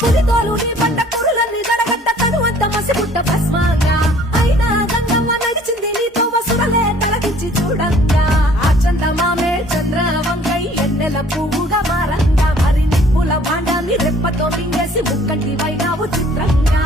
పులితోలు నీ పంట పురులన్నీ జడగట్ట తను అంత మసిపుట్ట భస్మంగా అయినా గంగమ్మ నడిచింది నీతో వసురలే తలకించి చూడంగా ఆ చందమామే చంద్రవంకై ఎన్నెల పువ్వుగా మారంగా మరి నిప్పుల భాండాన్ని రెప్పతో మింగేసి ముక్కంటి వైనావు చిత్రంగా